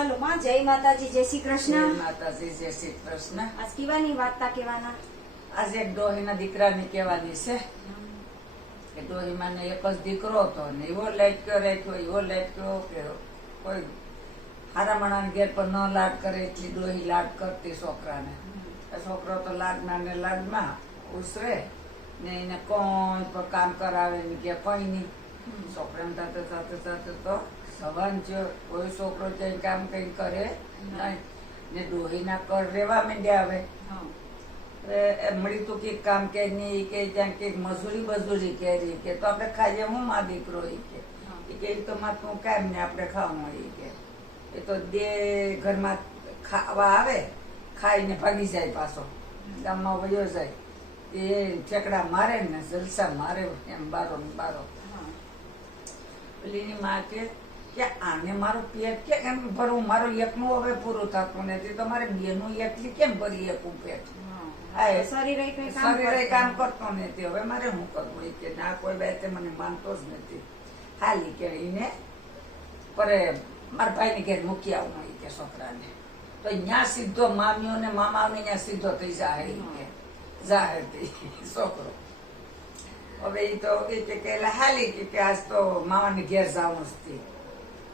હાલો માં, જય માતાજી, જય શ્રી જય કૃષ્ણ. માતાજી, જય શ્રી કૃષ્ણ. આજ કેવાની વાર્તા કેવાના? આજે એક ડોહીના દીકરાની કહેવાની છે કે ડોહીમાં ને એક જ દીકરો હતો ને એવો લાટક્યો રાખ્યો, એવો લાટક્યો કે કોઈ હારા માણાને ઘેર પર ન લાડ કરે એટલી ડોહી લાડ કરતી છોકરાને. છોકરો તો લાડના ને લાડમાં ઉસરે ને એને કોઈ પણ કામ કરાવે ને કે કઈ નહીં. છોકરાને સાથે સાથે સાથે તો સવાન છે, કોઈ છોકરો જઈને કામ કઈ કરે નહીં ને ડોહીના કર રેવા માંડ્યા. હવે મળી તું કઈક કામ કે નહીં કે જ્યાં કઈક મજૂરી બજૂરી કરી કે તો આપણે ખાઈએ હું માં દીકરો કે તો માં તું કામ ને આપણે ખાવા મળી કે એ તો દે ઘરમાં ખાવા આવે, ખાઈને ભાગી જાય, પાછો ગામમાં વયો જાય. એ ઠેકડા મારે ને જલસા મારે એમ બારો ને બારો. પેલીની માં કે આને મારું પેટ કે એમ ભરવું, મારું એકનું હવે પૂરું થતું નથી તો મારે બેનું એટલી કેમ ભરી એકું પેટ? શરીરે કામ કરતો નથી, હવે મારે શું કરવું કે ના કોઈ બાતે મને માનતો જ નથી. હાલી કે એને પરે મારા ભાઈ ને ઘેર મૂકી આવું કે છોકરાને તો ત્યાં સીધો મામીઓ ને મામાઓને ત્યાં સીધો થઈ જાય છોકરો. હવે એ તો કે હાલી કે આજ તો મામાને ઘેર જવાનું જ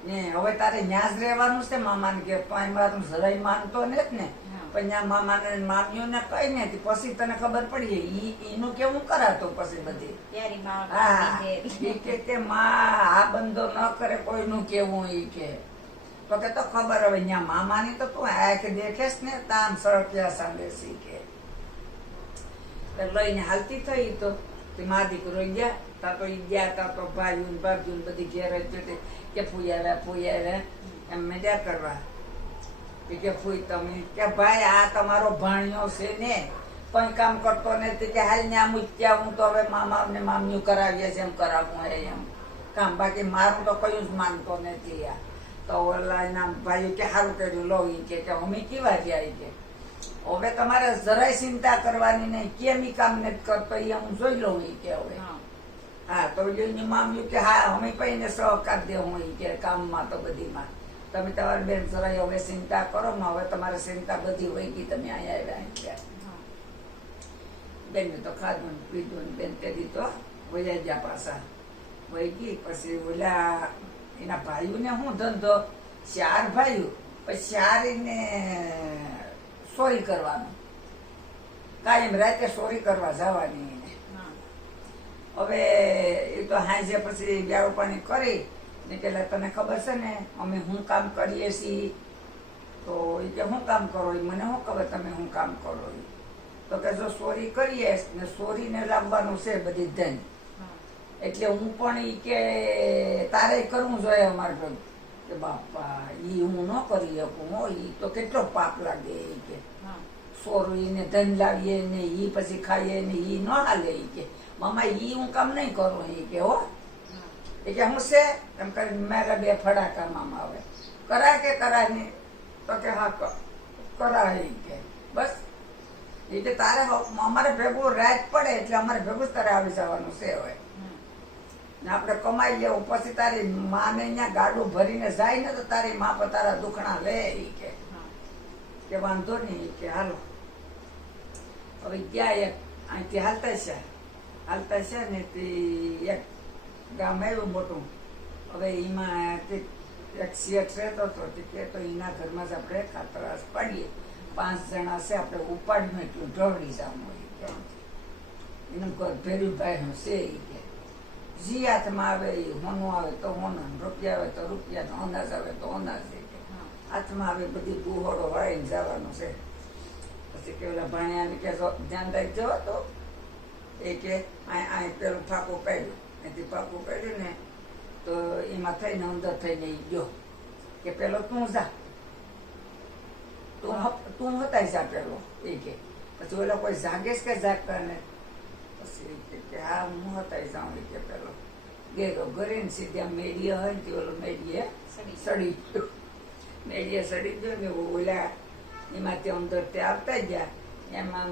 ને હવે તારે ન્યા જ રહેવાનું છે મામાને ઘેર. તો મારું જરાય માનતો ને જ ને પણ ત્યાં મામાને મામીઓને કઈ નથી. પછી તને ખબર પડી એનું કેવું કરાતું પછી બધી. હા કે માં આ બંધો ન કરે કોઈનું કેવું ઈ કે તો કે તો ખબર હવે ત્યાં મામાની તો તું આંખ દેખેસ ને તામ સળક્યા સાંભળે કે લઈને હાલતી થઈ. તો મા દીકરો ગયા તા તો ગયા તા તો ભાઈ બાજુ બધી ઘેર જ કે ફૂઈ આવ્યા એમ મજા કરવા કે ફૂઈ તમે કે ભાઈ આ તમારો ભાણિયો છે ને કોઈ કામ કરતો નથી કે હાલ ને આમ ઉચ્યા હું તો હવે મામા ને મામ્યું કરાવીએ છે એમ કરાવવું એમ કામ. બાકી મારું તો કયું જ માનતો નથી. તો ઓલા એના ભાઈ કે સારું કર્યું લો કે અમે કેવા જાય કે હવે તમારે જરાય ચિંતા કરવાની નહીં, કેમ ઈ કામ નથી કરતો એ હું જોઈ લઉં કે હવે. હા તો મામ્યું કે હા અમે પૈને સહકાર દે હું કે કામમાં તો બધીમાં તમે તમારી બેન જરાય હવે ચિંતા કરો ને હવે તમારે ચિંતા બધી હોય ગઈ, તમે અહીંયા આવ્યા. બેન તો ખાધું ને પીધું ને બેન તેદી તો વયા ગયા પાછા વહી ગઈ. પછી ઓલા એના ભાઈઓને શું ધંધો, 4 ભાઈઓ પછી 4 ચોરી કરવાનું, કાયમ રાતે ચોરી કરવા જવાની એને. હવે એ તો હાંજે પછી ગાળો પાણી કરી ને કે તને ખબર છે ને અમે શું કામ કરીએ છીએ? તો એ કે શું કામ કરો? મને શું ખબર તમે શું કામ કરો? તો કે જો ચોરી કરીએ ને ચોરીને લાવવાનું છે બધી ધન, એટલે હું પણ ઈ કે તારે કરવું જોઈએ અમારે ભેગું. કે બાપા ઈ હું ન કરી શકું હો, ઈ તો કેટલો પાપ લાગે. ઈ કે ચોરી ને ધન લાવીએ ને ઈ પછી ખાઈએ ને ઈ ન હાલે. ઈ કે મામા ઈ હું કામ નહીં કરું. ઈ કે હો એ કે હું છે એમ કરીને મારા 2 ફડાકા મામા આવે કરાય કે કરાય નહીં? તો કે હા કરાય. કે બસ એ કે તારે અમારે ભેગું રાત પડે એટલે અમારે ભેગું જ તારે આવી જવાનું છે હવે ને આપણે કમાઈ લેવું. પછી તારી માને અહીંયા ગાડું ભરીને જાય ને તો તારી મા પર તારા દુખણા લે. કે વાંધો નહીં કે હાલો. હવે ત્યાં એક અહીંથી હાલતા છે ને તે એક ગામ આવ્યું મોટું. હવે એમાં એક શેઠ રહેતો હતો કે તો એના ઘરમાં જ આપણે ખાતરાસ પાડીએ, 5 જણા છે આપણે ઉપાડીને એટલું ઢોળી જવું હોય. એનું ઘર ભેર્યું ભાઈ છે કે જી હાથમાં આવે એ હોનું આવે તો હોનું, રૂપિયા આવે તો રૂપિયા, અનાજ આવે તો અનાજ. હાથમાં આવે બધી ગુહોડો વાળીને જવાનું છે. પછી કે ઓલા ભાણિયાને કે ધ્યાન રાખજો તો એ કે પેલું ફાંકું પાડ્યું, એથી ફાંકું પાડ્યું ને તો એમાં થઈને અંદર થઈને ગયો કે પેલો તું જા, તું હતાઈ જા પેલો. એ કે પછી ઓલા કોઈ જાગે કે જાગતા ને પછી કે હા હું હતાઈ જાઉં. કે પેલો ગેરો ઘરે ને સીધા મેડીએ હોય ને તે ઓલો મેડીએ સડી ગયો. મેડીએ સડી ગયો ને ઓલા એમાંથી અંદર તે આવતા ગયા. એમાં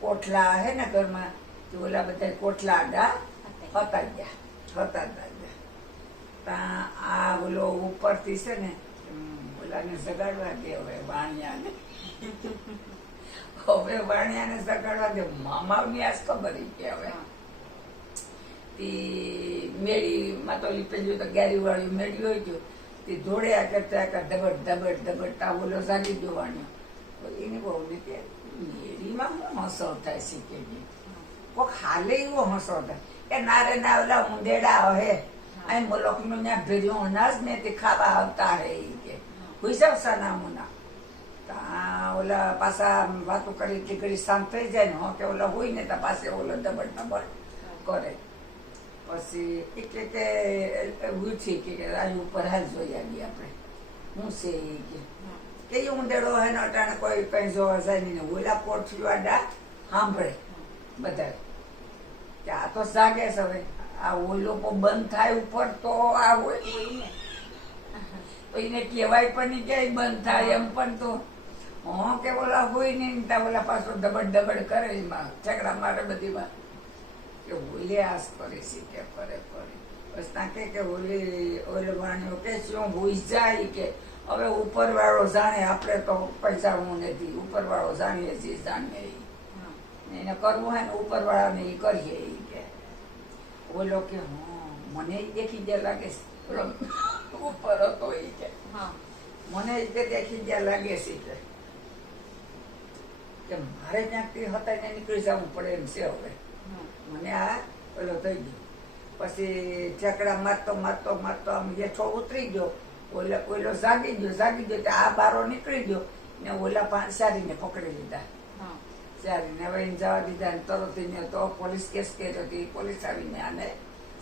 કોઠલા હે ને ઘરમાં તે ઓલા બધા કોઠલા આડા હતા ગયા. આ ઓલો ઉપરથી છે ને ઓલાને સગાડવા દે હવે વાણિયાને. હવે વાણિયાને સગાડવા દે. મામાની આજ ખબર કે હવે મેળીમાં તો પેલું તો ગેરી વાળી મેળી હોય ગયું તે દોડ્યા કરતા ધબડ ધબડ ધબડ ટાવલો જાગી ગયો વાણિયો. તો એને બહુ ને કે મેળીમાં શું હસો થાય શીખે ગઈ કોક હાલે એવો હસો થાય કે નારે ના ઓલા ઊંધેડા હે અહીં મોલકનું ત્યાં ભેર્યું અનાજ ને તે ખાવા આવતા હે ઈ કે હુઈસાવ સાનામુના. ઓલા પાછા વાતો કરી એટલી ઘડી શાંત થઈ જાય ને કે ઓલા હોય ને તો પાસે ઓલો ડબલ ડબલ કરે. પછી એટલે કે ઉઠી કે અહીં ઉપર હાલ જોઈ આવીએ આપણે હું છે એ કે ઊંધેડો હે ને અટાણે કોઈ કઈ જોવા જાય નહીં ને ઓલા પોઠિયું આડા સાંભળે બધા કે આ તો જાગે છે હવે આ ઓલો બંધ થાય ઉપર તો આ હોય ને તો એને કહેવાય પણ નહીં ક્યાંય બંધ થાય એમ પણ તો કે ઓલા હોય નહીં ત્યાં ઓલા પાછો દબડ દબડ કરે એમાં ઠેકડા મારે બધીમાં કે ઓલે આસ કરે છે કે ફરે ફરે બસ ત્યાં કે ઓલે વાણીઓ કે શું હોઈ જાય કે હવે ઉપર વાળો જાણે આપણે તો પૈસા હું નથી ઉપર વાળો જાણીએ છીએ જાણીએ એને કરવું હોય ને ઉપર વાળાને એ કરીએ એ કે ઓલો કે મને દેખી ગયા લાગે ઓલો ઉપર હતો એ કે મને દેખી ગયા લાગે છે કે મારે ક્યાંકથી હતા ને નીકળી જવું પડે એમ છે હવે મને આ ઓલો થઈ ગયો. પછી ઠેકડા મારતો મારતો મારતો આમ હેઠો ઉતરી ગયો. ઓલો જાગી ગયો તો આ બારો નીકળી ગયો ને ઓલા સારીને પકડી લીધા. સારીને હવે એને જવા દીધા ને તરત એને તો પોલીસ કેસ કર્યો હતો. પોલીસ આવીને આને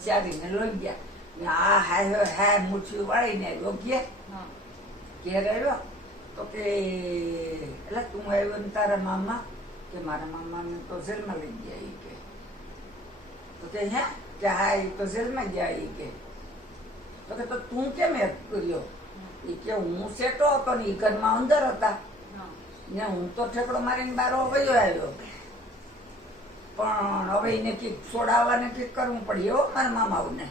સારીને લઈ ગયા ને આ હાય મુઠ્ઠી વાળીને રોગ્યા ઘેર આવ્યો તો કે એટલે તું આવ્યો ને તારા મામા કે મારા મામાને તો જેલમાં લઈ ગયા એ કે તો કે હે કે હા એ તો જેલમાં ગયા એ કે તો કે તો તું કેમ એ કર્યો એ કે હું સેટો હતો ને એ ઘરમાં અંદર હતા ને હું તો ઠેકડો મારીને બારો વયો આવ્યો પણ હવે એને કઈક છોડાવવાને કઈક કરવું પડે એવો મારા મામાઓને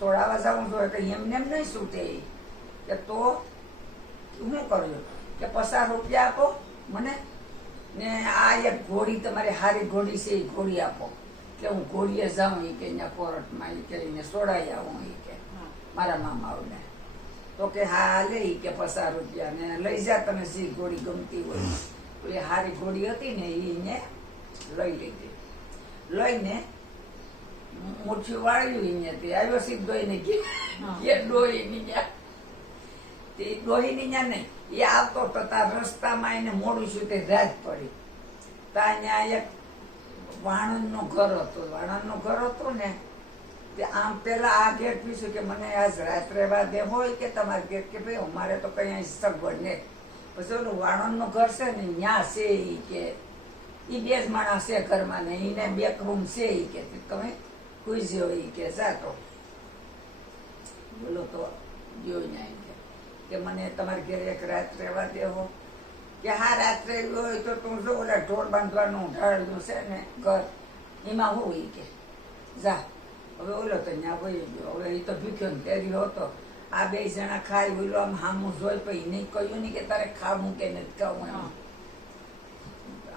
છોડાવવા જવું જોઈએ કે એમને એમ નહીં છૂટે કે તો શું કર્યું કે 50 રૂપિયા આપો મને ને આ એક ઘોડી તમારી હારી ઘોડી છે એ ઘોડી આપો કે હું ઘોડીએ જાઉં એ કે અહીંયા કોર્ટમાં એ કે એને છોડાઈ આવું એ કે મારા મામાઓને તો કે હા લે કે 50 રૂપિયા ને લઈ જા તને સી ઘોડી ગમતી હોય. ઓલી હારી ઘોડી હતી ને એને લઈ લીધી. લઈને મુઠ્ઠી વાળ્યું અહીંયાથી આવ્યો સીધો એને કે ડોહીની ન્યા તે ડોહીની ન્યા નહીં એ આવતો તો તાર રસ્તામાં એને મોડું શું તે રાત પડી ત્યાં ત્યાં એક વાણંદનું ઘર હતું. વાણંદનું ઘર હતું ને તે આમ પેલા આ ગેટ પૂછ્યું કે મને આજ રાત રહેવા દે હોય કે તમારે ગેટ કે ભાઈ અમારે તો કઈ અહીં સગવડ ને. પછી ઓલું વાણંદનું ઘર છે ને ત્યાં છે એ કે એ 2 જ માણસ છે ઘરમાં ને એને 2 રૂમ છે એ કે તમે ખુશી હોય કે જાતો બોલો તો જોઈ કે મને તમારે ઘેર એક રાત રહેવા દેવો કે હા રાત રહેવી હોય તો તું જો ઓલા ઢોર બાંધવાનું ઢાળ્યું છે ને ઘર એમાં હોય કે જા. હવે ઓલો તો ત્યાં વહી ગયો. હવે એ તો ભીખ્યો ને તેર્યો હતો. આ 2 જણા ખાઈ ઓલો આમ હામું જોઈ પછી નહીં કહ્યું નહીં કે તારે ખાવું કે નથી ખાવું એમ.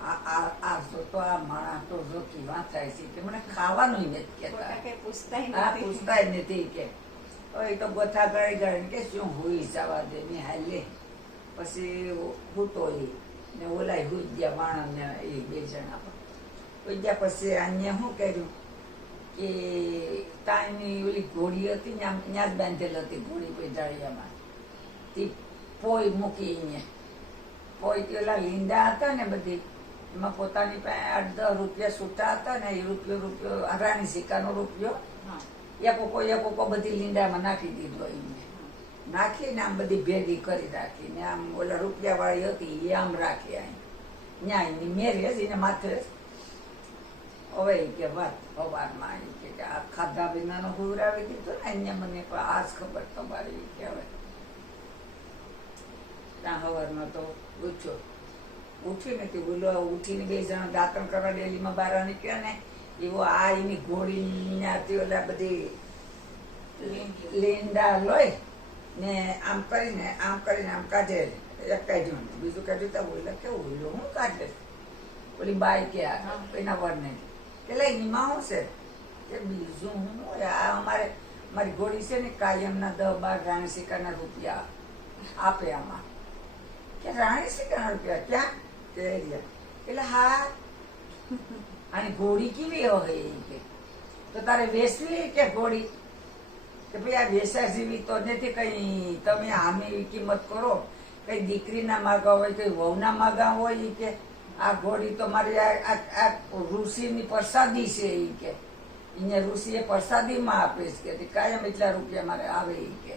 આ તો આ માણસ તો જો કેવા થાય છે કે મને ખાવાનું નથી કેતા પૂછતા નથી કે હવે તો ગોથા ગાળી ગાળી કે શું હુઈ જવા દે ને હાલે. પછી હૂતો ને ઓલા હુઈ ગયા માણસ ને એ 2 જણા હુઈ ગયા. પછી અહીંયા શું કર્યું કે તાની ઓલી ઘોડી હતી ને આમ ત્યાં જ બાંધેલ હતી ઘોડી કોઈ જાળિયામાં તે પોઈ મૂકી અહીંયા પોઈ ઓલા લીંડા હતા ને બધી એમાં પોતાની પાસે 8-10 રૂપિયા છૂટા હતા ને એ રૂપિયો રાણી સિક્કાનો રૂપિયો એકો બધી લીંડામાં નાખી દીધો એમને. નાખીને આમ બધી ભેગી કરી રાખીને આમ ઓલા રૂપિયા વાળી હતી એ આમ રાખી અહીં ન્યા એની મેરેજ એને માથે. હવે કે વાત સવારમાં કે આ ખાધા વિનાનો હુરાવી દીધો ને અહીંયા મને આ જ ખબર તમારી કે હવે ત્યાં સવારમાં તો ઉઠ્યો ઉઠીને તે બોલો ઉઠીને 2 જણા દાંતણ કરવા ડેલીમાં બહાર નીકળ્યા ને એવો આ એની ઘોડી ઓલા બધી લીંડા લોય ને આમ કરીને આમ કાઢે એક કાઢ્યું ને બીજું કાઢ્યું તો બોલ્યા કેવું બોલ્યો હું કાઢે ઓલી બાઈ કે એના વરને કે લઈ નીમાં હું છે કે બીજું હું હોય આ અમારે મારી ઘોડી છે ને કાયમના 10-12 રાણી સિક્કાના રૂપિયા આપે આમાં કે રાણી સિક્કાના રૂપિયા ક્યાં કે એરિયા એટલે હા આની ઘોડી કેવી હોય કે તો તારે વેચવી કે ઘોડી કે ભાઈ આ વેચા જેવી તો નથી કઈ તમે આમી એવી કિંમત કરો કઈ દીકરીના માગા હોય કઈ વહુના માગા હોય કે આ ઘોડી તો મારી આ ઋષિની પ્રસાદી છે એ કે અહીંયા ઋષિએ પ્રસાદીમાં આપે છે કે કાયમ એટલા રૂપિયા મારે આવે એ કે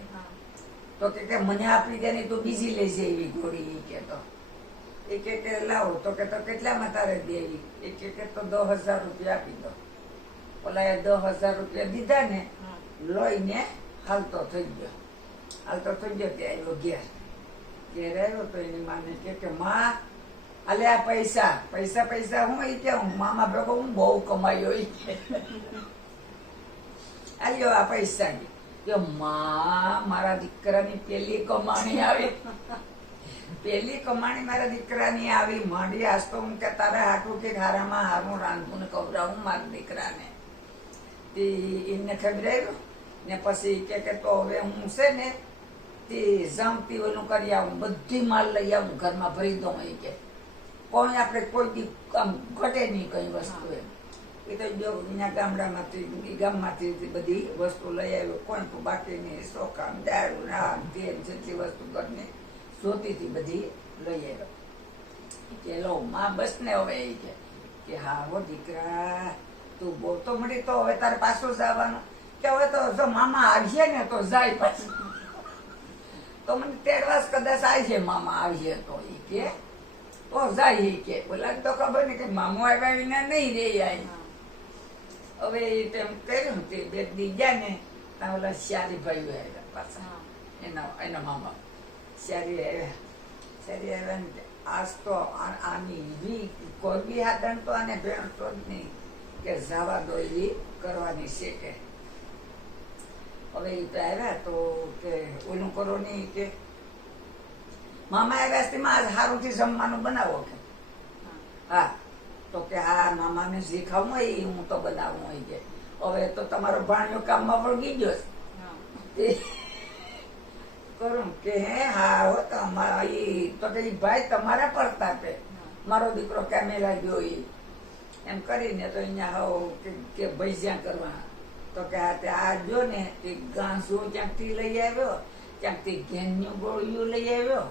તો કે મને આપી દે નહીં તો બીજી લઈ જાય એવી ઘોડી કે તો એ કે લાવો તો કે તો કેટલામાં તારે દેવી એ કે તો 10,000 રૂપિયા આપી દો ઓલા 10,000 રૂપિયા દીધા ને લઈને હાલતો થઈ ગયો ત્યાં આવ્યો ઘેર આવ્યો તો એની માને કે માં અલે આ પૈસા હું એ કે હું મામા ભેગો હું બહુ કમાયો એ કે આલ્યો આ પૈસા કે માં મારા દીકરાની પેલી કમાણી આવી મારા દીકરાની આવી માંડી આજ તો હું કે તારા હાટું કે હારામાં હારું રાંધું ને કવરાવું મારા દીકરાને તે એમને ખબરાયું ને પછી કે તો હવે હું છે ને તે જમતી ઓલું કરી આવું બધી માલ લઈ આવું ઘરમાં ભરી દઉં એ કે કોઈ આપણે કોઈ દી આમ ઘટે નહીં કઈ વસ્તુ એ તો જો અહીંયા ગામમાંથી બધી વસ્તુ લઈ આવ્યો કોઈ બાકી નહીં ચોખા દારૂ નામ તેલ જેટલી વસ્તુ ઘરની જોતી હતી બધી લઈ આવ્યો કે લો માં બસ ને હવે એ કે હા હો દીકરા તું બોલતો મળી તો હવે તારે પાછું જવાનું કે હવે તો જો મામા આવીએ ને તો જાય પાછું તો મને તેડવાસ કદાચ આવીએ મામા આવીએ તો એ કે તો જાય કે બોલા તો ખબર ને કે મામો આવ્યા વિના નહીં રે આવી હવે તેમ કર્યું તે બે દી ગયા ને ત્યાં ઓલા શ્યારી ભાઈઓ આવ્યા પાછા એના મામા શ્યારી આવ્યા ને આજ તો આની કોઈ બી હાથણ તો આને ભેણ તો જ નહીં કે જવા દો એવી કરવાની છે કે હવે એ તો આવ્યા તો કે ઓલું કરો નહીં કે મામા આવ્યા છે આજ સારુંથી જમવાનું બનાવો કે હા તો કે હા મામાને જે ખાવું હોય એ હું તો બનાવું હોય કે હવે તો તમારો ભાણિયો કામમાં વળગી ગયો છે કરું કે હે હા હો તો કે ભાઈ તમારા પ્રતાપે મારો દીકરો કામે લાગ્યો એમ કરીને તો અહીંયા કે ભૈજ્યા કરવા તો કે આ જો ને તે ઘાસો ક્યાંકથી લઈ આવ્યો ક્યાંકથી ઘેનનું ગોળિયું લઈ આવ્યો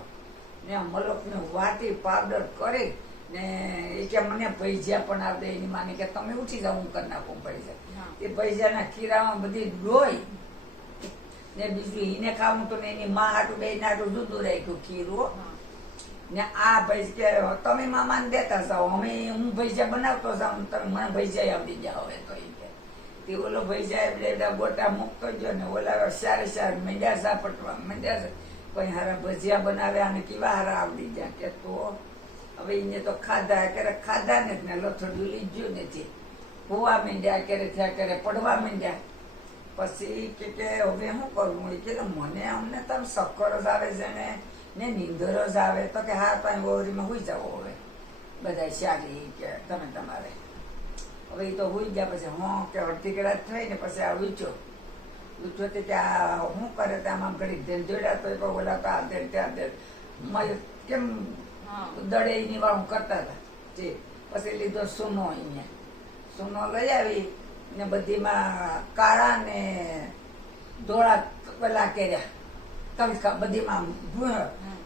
ને મલકને વાટી પાવડર કરી ને એ કે મને ભૈજ્યા પણ આવડે એની માને કે તમે ઉઠી જાવ હું કરી નાખું ભૈજ્યા તે ભૈજાના ખીરામાં બધી ડોઈ ને બીજું એને ખાવું તો ને એની માં હાટું બે હાટું જુદું રાખ્યું ખીરું ને આ ભાઈ કે તમે મામાને દેતા જાઓ અમે હું ભૈજા બનાવતો જાઉં તમે મને ભૈજા આવડી જાઓ હવે તો એ કે તે ઓલો ભૈજા ગોટા મૂકતો ગયો ને ઓલા સારી મેંડ્યા ઝાપટવા મેંડ્યા કોઈ હારા ભજીયા બનાવ્યા અને કેવા હારા આવડી ગયા કે તો હવે એને તો ખાધા ને લથડું લીધું નથી હોવા માંડ્યા ક્યારે થયા ક્યારે પડવા માંડ્યા પછી કે હવે શું કરવું એ કે મને અમને તમે શક્કર જ આવે છે ને નીંદર જ આવે તો કે હા તો ઓરીમાં હોઈ જાવ હવે બધા સારી કે તમે તમારે હવે એ તો હોઈ ગયા પછી હું કે અડધી કલાક થઈ ને પછી આ ઊંચો તે કે આ શું કરે તે આમાં ઘડી ધેલ જોડ્યા તો બોલા તો આ ધેલ ત્યાં ધેલ કેમ દડે એની વાળું કરતા હતા તે પછી લીધો સોનો અહીંયા સોનો લઈ આવી ને બધીમાં કાળા ને ધોળા પેલા કર્યા કવિકા બધીમાં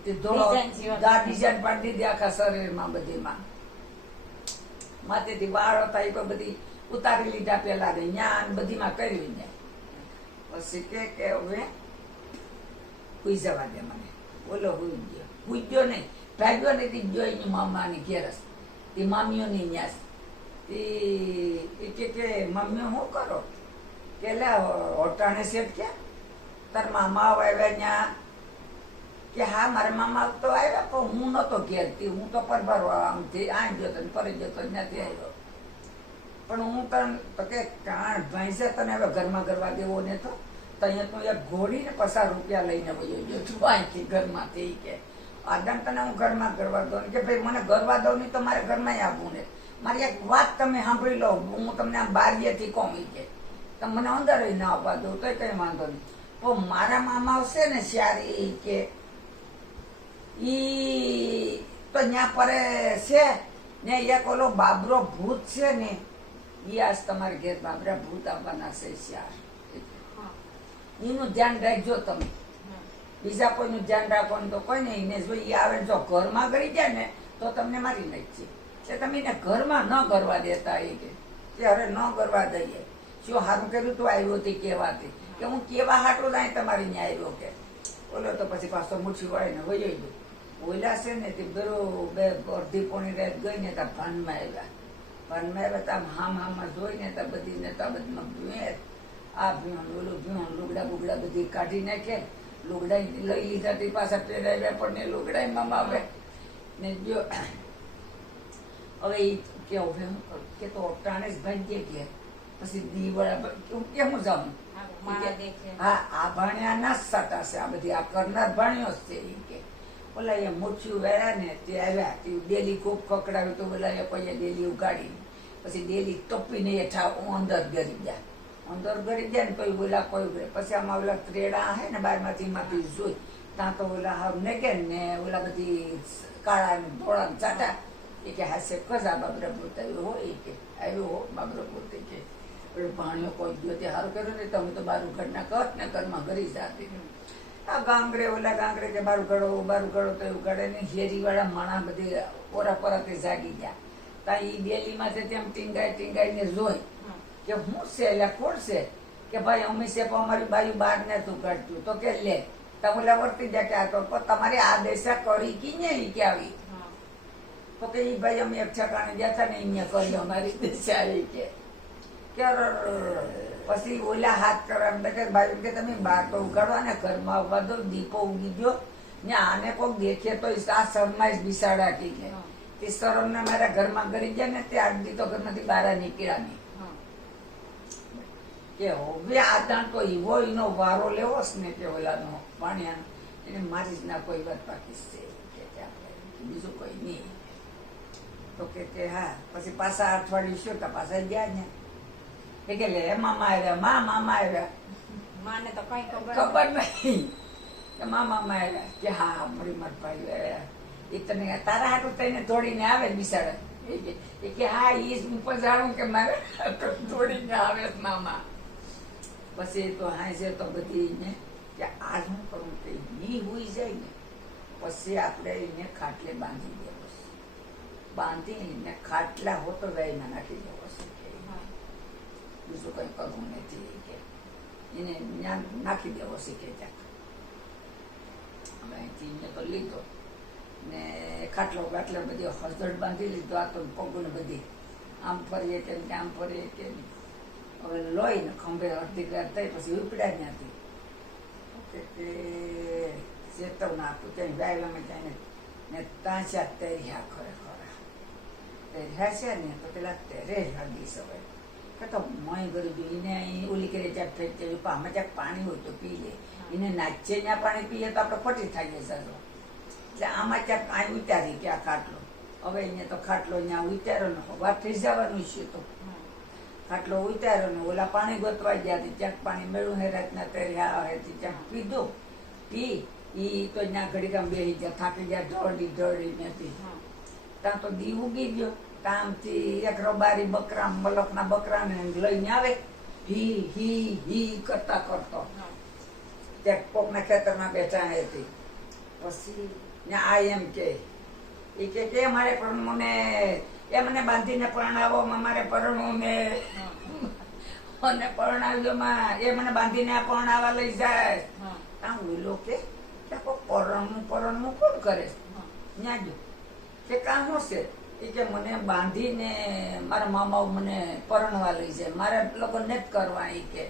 તે ધોળો ડિઝાઇન પાડી દીધી આખા શરીરમાં બધીમાં માથેથી વાળ હતા એ બધી ઉતારી લીધા પેલા જ્ઞાન બધીમાં કર્યું ને પછી કે હવે હુઈ જવા દે મને બોલો હુઈ ગયો નહીં ભાગ્યો નથી ગયો એની મામાની ઘેરસ તે મામીઓની ન્યાસ કે મમ્મી શું કરો કે લે ઓટાણે શેઠ ક્યાં તાર મામા આવ્યા ત્યાં કે હા મારા મામા તો આવ્યા પણ હું નતો ઘેરતી હું તો પરભરવા આમથી આ ગયો તો ફરી ગયો તો ત્યાંથી આવ્યો પણ હું તને તો કે કાણ ભાઈ છે તને હવે ઘરમાં કરવા દેવો ને તો તો અહીંયા તું એક ઘોડીને 50 રૂપિયા લઈને વયો ગયો તું અહીંથી ઘરમાંથી કે આદમ તને હું ઘરમાં કરવા દઉં કે ભાઈ મને ગરવા દઉં નહીં તો મારે ઘરમાં આવવું ને મારી એક વાત તમે સાંભળી લો હું તમને આમ બારીએથી કોમી કે તમે મને અંદર ના આવવા દઉં તોય કઈ વાંધો નહીં તો મારા મામા આવશે ને શ્યારી કે ઈ તો ત્યાં પરે છે ને એક ઓલો બાબરો ભૂત છે ને ઈ આજ તમારે ઘેર બાબરા ભૂત આવવાના છે શ્યાર એનું ધ્યાન રાખજો તમે બીજા કોઈનું ધ્યાન રાખવાનું તો કોઈ નહીં ને જો ઈ આવે જો ઘરમાં ગઈ જાય ને તો તમને મારી નાખશે કે તમે એને ઘરમાં ન કરવા દેતા એ કે અરે ન કરવા દઈએ શું સારું કર્યું તું આવ્યો હતી કહેવાથી કે હું કેવા હાટું જાય તમારી ત્યાં આવ્યો કે બોલો તો પછી પાછો મૂછી વાળીને વયો ગયો ઓલા છે ને તે બરોબર અડધી પોણી રાત ગઈ ને ત્યાં ભાનમાં આવ્યા ત્યાં હામાં જોઈને ત્યાં બધી ને ત્યાં બધીમાં ભીણ આ ભીણ ઓલું ભીણ લુગડા બુગડા બધી કાઢી નાખે લુગડા લઈ લીધા તે પાછા પહેરાવ્યા પણ ને લુગડા આવે ને જો હવે એ કેવું કે તો અટાણે જ ભાગ્ય કે પછી દીવડા કેમ જાઉં હા આ ભાણ્યા ના સાટા છે આ બધી આ કરનાર ભાણ્યો જ છે એ કે ઓલા એ મૂછ્યું વેરા ને તે આવ્યા તે ડેલી ખૂબ ખકડાવ્યું તો ઓલા એ પછી ડેલી ઉગાડી પછી ડેલી ટપીને એઠા અંદર ગરી ગયા ને કોઈ ઓલા કોઈ પછી આમાં ઓલા ત્રેડા હે ને બારમાંથી જોઈ ત્યાં તો ઓલા હાવ નેગે ને ઓલા બધી કાળા ને ધોળા ચાટા એ કે હાસે કજા બાબરા ભૂત આવ્યો હોય કે આવ્યો હો બાબરો ભૂત કે ભાણ્યો કોઈ ગયો તે સારું કર્યું ને તમે તો બારું ઘરના કટ ને ઘરમાં ઘરી જાતી આ ગાંગરે ઓલા ગાંગરે કે બારું ગળો તો એવું ગળે ને હેરી વાળા માણા બધી પોરા પોરાથી જાગી ગયા ત્યાં ઈ બેલીમાંથી તેમ ટીંગાઈ ને જોઈ કે હું છે એટલે કોણ છે કે ભાઈ અમે છે પણ અમારી બાજુ બહાર ને તું કાઢતું તો કે લે તમે ઓલા વર્તી જાય કે આ તો તમારી આ દેશા કરી કી ને ઈ કે આવી તો કે ઈ ભાઈ અમે એક ઠેકાણે ગયા હતા ને અહીંયા કરી અમારી દેશા આવી કે પછી ઓલા હાથ કરવા કે ભાઈ કે તમે બહાર તો ઉગાડવા ને ઘરમાં આવવા દો દીપો ઉગી ગયો ને આને કોઈક દેખે તો આ શરમાઈ બિસાડા કે તે શરમ ને મારા ઘરમાં કરી ગયા ને તે આગળ તો ઘરમાંથી બહાર નીકળ્યા નહીં કે હવે આ દાણ તો એવો એનો વારો લેવો જ ને કે ઓલાનો પાણિયાનો એને મારી જ ના કોઈ વાત બાકી છે કે આપણે બીજું કોઈ નહીં તો કે હા પછી પાછા અઠવાડિયું શું તો પાછા ગયા ને કે લે મામા આવ્યા મામા આવ્યા માને તો કઈ ખબર નહીં કે મામા આવ્યા કે હા મારી મારા ભાઈ આવ્યા એ તને તારા હાટું થઈને દોડીને આવે બિસાડા એ કે હા ઈ હું પણ જાણું કે મારે દોડીને આવે મામા પછી તો હા છે તો બધી ને કે આજ હું કરું કે ઈ હોઈ જાય ને પછી આપણે એને ખાટલે બાંધી દેવો બાંધીને ખાટલા હોતો ગાયમાં નાખી દેવો છે બીજું કઈ કરવું નથી કે એને જ્ઞાન નાખી દેવો શીખે ત્યાં હવે અહીંથી એને તો લીધો ને ખાટલો બાટલો બધી હસદડ બાંધી લીધો આ તો પગને બધી આમ ફરીએ કે આમ ફરીએ કે હવે લોહીને ખંભે અડધી રાત થઈ પછી ઉપડ્યા ત્યાંથી કે ચેતવના આપતું ત્યાં ગાયલામાં ત્યાં ને તાંચા તૈર્યા ખરેખર તૈર્યા છે ને તો પેલા તેરે લાગી સવાય કે તો મય ગરી એને ઓલી કરે ચાક થઈ જાય આમાં ચાક પાણી હોય તો પી લે એને નાચે ત્યાં પાણી પીએ તો આપણે ખોટી થઈ જાય સાચો એટલે આમાં ચાક અહીં ઉતારી કે આ ખાટલો હવે અહીંયા તો ખાટલો ત્યાં ઉતાર્યો ને વાત થઈ જવાનું છે તો ખાટલો ઉતાર્યો ને ઓલા પાણી ગોતવા ગયા ચાક પાણી મેળવું હે રાતના તૈયાર આવે ચાક પીધું પી ઈ તો ત્યાં ઘડી કામ બેસી ગયા થાકી ગયા ઢળી નથી ત્યાં તો દી ઉગી ગયો કામથી એક રબારી બકરા મલકના બકરાને લઈને આવે હી હી હી કરતા કરતો ત્યાં કોકના ખેતરમાં બેઠા હતી પછી આ એમ કે મારે પણ મને એ મને બાંધીને પરણાવો મારે પરણવું ને મને પરણાવ્યો એ મને બાંધીને પરણાવવા લઈ જાય આમ ઓલો કે પરણવું કોણ કરે ત્યાં જો કે કામ હશે એ કે મને બાંધીને મારા મામાઓ મને પરણવા લઈ જાય મારે લગ્ન નથી કરવા એ કે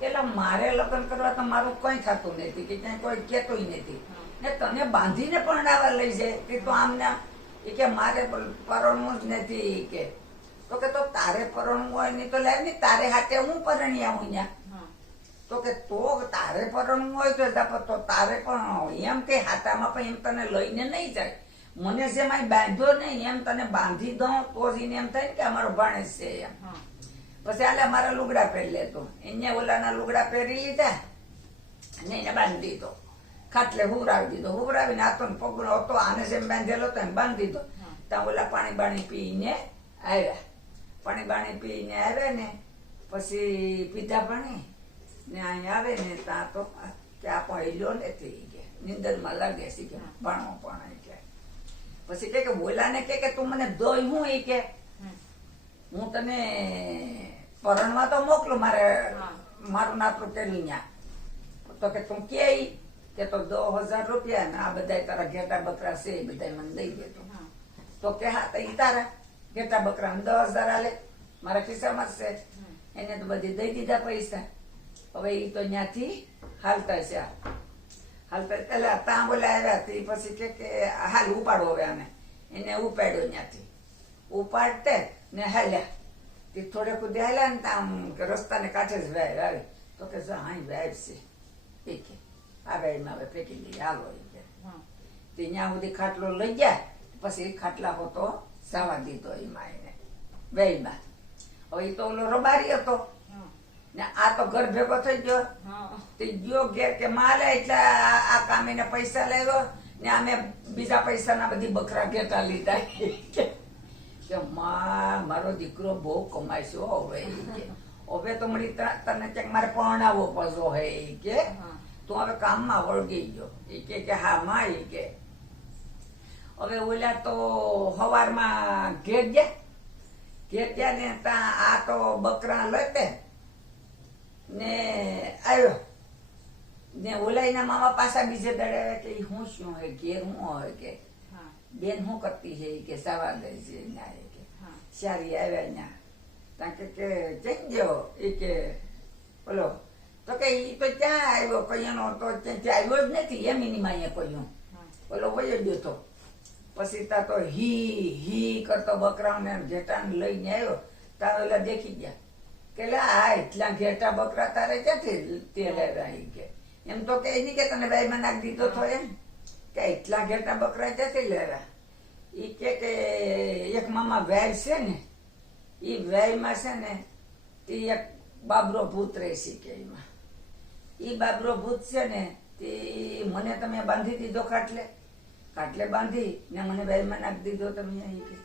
એટલે મારે લગ્ન કરવા તો મારું કઈ થતું નથી કે ક્યાંય કોઈ કહેતું નથી ને તને બાંધીને પરણાવવા લઈ જાય તે તો આમને એ કે મારે પરણવું જ નથી કે તો તારે પરણવું હોય નહીં તો લાવ ને તારે હાથે હું પરણી આવું ત્યાં તો કે તો તારે પરણવું હોય તો તો તારે પણ એમ કે હાથામાં પણ એમ તને લઈને નહીં જાય. મને જેમ અહીં બાંધ્યો નહીં એમ તને બાંધી દઉં તો જ એને એમ થાય ને કે અમારો ભાણેજ છે એમ. પછી આલે મારા લુગડા પહેરી લેતો, એને ઓલાના લુગડા પહેરી લીધા અને એને બાંધી દીધો, ખાટલે હુવરાવી દીધો. હુવરાવીને હાથો ને પગનો હતો આને જેમ બાંધેલો હતો એમ બાંધી દીધો. ત્યાં ઓલા પાણી બાણી પીને આવ્યા. પાણી બાણી પીને આવ્યા ને પછી પીધા પાણી ને અહીં આવે ને ત્યાં તો કે આ પહેલો નથી કે નિંદરમાં લાગે છે કે ભણો પણ કે પછી કે બોલાને કે તું મને દોય હું એ કે હું તને પરણવા તો મોકલું મારું નાતું કર્યું ત્યાં. તો કે તું કે તો 10,000 રૂપિયા ને આ બધા તારા ઘેટા બકરા છે એ બધા મને દઈ દેતો. તો કે હા તો ઈ તારા ઘેટા બકરા 10,000 આલે મારા ખિસ્સામાં જ છે. એને તો બધી દઈ દીધા પૈસા. હવે ઈ તો ત્યાંથી હાલતા છે. હાલતા પેલા ત્યાં બોલા આવ્યા તે પછી કે હાલ ઉપાડો હવે આને. એને ઉપાડ્યો ત્યાંથી. ઉપાડતે ને હાલ્યા તે થોડે કુદે હાલ્યા ને આમ કે રસ્તાને કાંઠે જ વાય આવે. તો કે જો અહીં વાય છે એ કે આ વાયમાં હવે ફેંકી દઈએ હાલો એ કે. તે ત્યાં સુધી ખાટલો લઈ ગયા પછી ખાટલા હોતો સાવા દીધો એમાં એને વાયમાં. હવે એ તો ઓલો રબારી હતો ને આ તો ઘર ભેગો થઈ ગયો. તે ગયો ઘેર કે માલે એટલે આ કામીને પૈસા લેવો ને અમે બીજા પૈસાના બધી બકરા ઘેટા લીધા કે મારો દીકરો બહુ કમાઈશો હવે હવે તો મળી તને ક્યાંક મારે પરણાવવો પડશો હે કે તું હવે કામમાં વળગી ગયો એ કે હા માં એ કે. હવે ઓલા તો સવારમાં ઘેર ગયા ને ત્યાં આ તો બકરા લેતે ને આવ્યો ને ઓલાઈના મામા પાછા બીજે દડે કે હું શું હે ઘેર હું હોય કે બેન શું કરતી છે કે સવા દે છે કે સારી આવ્યા ત્યાં ત્યાં કે ચેન્જ ગયો એ કે બોલો તો કે ઈ તો ક્યાં આવ્યો કહીનો તો ત્યાં આવ્યો જ નથી એમ એની માએ કહ્યું. બોલો વયો ગયો તો પછી તા તો હી કરતો બકરાઓને ઘેટાને લઈને આવ્યો. તા ઓલા દેખી ગયા કે આ એટલા ઘેટા બકરા તારે ક્યાંથી તે લેવાય કે એમ તો કે નહીં કે તને બાઈમાં નાખી દીધો તો એમ કે એટલા ઘેટા બકરા ક્યાંથી લેવા. એ કે એક મામા વેર છે ને એ વેરમાં છે ને તે એક બાબરો ભૂત રહેશે કે એમાં એ બાબરો ભૂત છે ને તે મને તમે બાંધી દીધો ખાટલે બાંધી ને મને વેરમાં નાખી દીધો તમે અહીં કે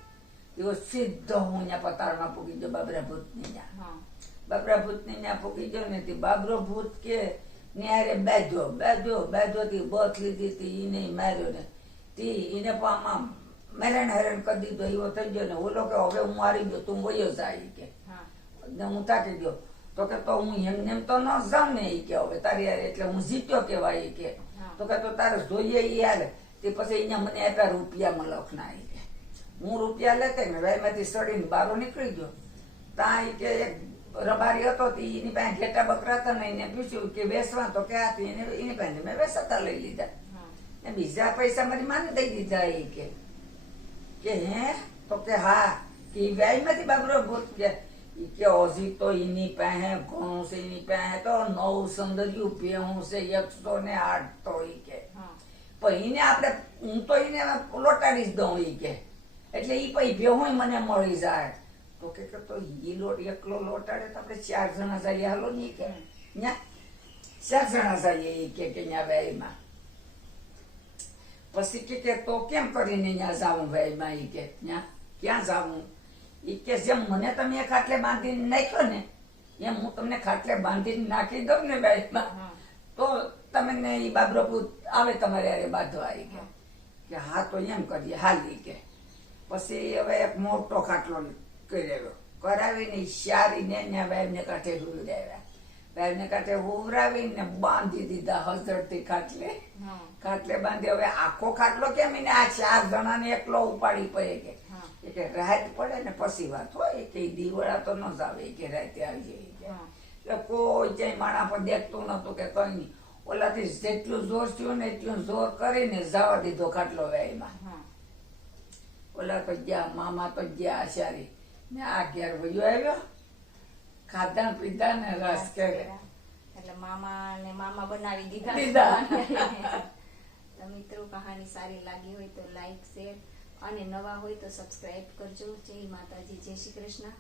એવો સીધો હું અહીંયા પતાળમાં પૂગી ગયો બાબરા ભૂતની ત્યાં. બાબરા ભૂતની ત્યાં પૂગી ગયો ને તે બાબરો ભૂત કે ન્યારે બાજ્યો તે બસ લીધી હતી એને માર્યો ને તે એને પણ હેરાન કરી દીધો એવો થઈ ગયો ને ઓલો કે હવે હું હારી ગયો તું વયો જાય કે હું થાકી ગયો. તો કે તો હું એમ તો ન જાઉં ને એ કે હવે તારી યાર એટલે હું જીત્યો કેવાય કે. તો કે તો તારે જોઈએ એ યાર તે પછી અહીંયા મને આપ્યા રૂપિયામાં લખના કે હું રૂપિયા લેતે ને વાયમાંથી સડીને બારો નીકળી ગયો. ત્યાં કે એક રબારી હતો એની પાસે ઘેટા બકરા હતા ને એને પૂછ્યું કે વેસવા તો કે આ એની પાસે મેં વેસાતા લઈ લીધા ને બીજા પૈસા મારી માને દઈ દીધા એ કે હે તો કે હા કે ગાયમાંથી બાબરો ભૂત કે હજી તો એની પાસે ઘણું છે એની પાસે તો 9 સુંદર્યું ભેહું છે 108 તો એ કે પણ એને આપણે હું તો એને લોટાડી જ દઉં એ કે એટલે એ પછી ભેહું મને મળી જાય. તો કે તો ઈ એકલો લોટાડે તો આપણે 4 જણા જઈએ હાલો નહીં કે ન્યા 4 જણા જઈએ એ કે ન્યા વેયમાં. પછી કે તો કેમ કરીને ન્યા જાવું વેયમાં એ કે ન્યા ક્યાં જાવું એ કે જેમ મને તમે ખાટલે બાંધીને નાખ્યો ને એમ હું તમને ખાટલે બાંધીને નાખી દઉં ને વેયમાં તો તમને એ બાબરો ભૂત આવે તમારે યારે બાંધવા એ કે હા તો એમ કરીએ હાલી કે. પછી હવે એક મોટો ખાટલો કરાવીને શારીને ત્યાં વાયરને કાંઠે હુવરાવ્યા. વાયરને કાંઠે હુવરાવીને બાંધી દીધા હજરથી ખાટલે બાંધી. હવે આખો ખાટલો કેમ એને આ 4 જણાને એકલો ઉપાડી પડે કે રાત પડે ને પછી વાત હોય કે દીવડા તો ન જ આવે કે રાતે આવી જાય કે કોઈ ક્યાંય માણા પર દેખતું નતું કે કઈ નહીં. ઓલાથી જેટલું જોર થયું ને એટલું જોર કરીને જવા દીધો ખાટલો વાયમાં. ઓલા તો ગયા મામા તો ગયા આશારી ને આ ઘેર વયો આવ્યો ખાધા પીધા ને રસ કરે એટલે મામા બનાવી દીધા દીધા. તો મિત્રો કહાની સારી લાગી હોય તો લાઈક શેર અને નવા હોય તો સબસ્ક્રાઇબ કરજો. જય માતાજી, જય શ્રી કૃષ્ણ.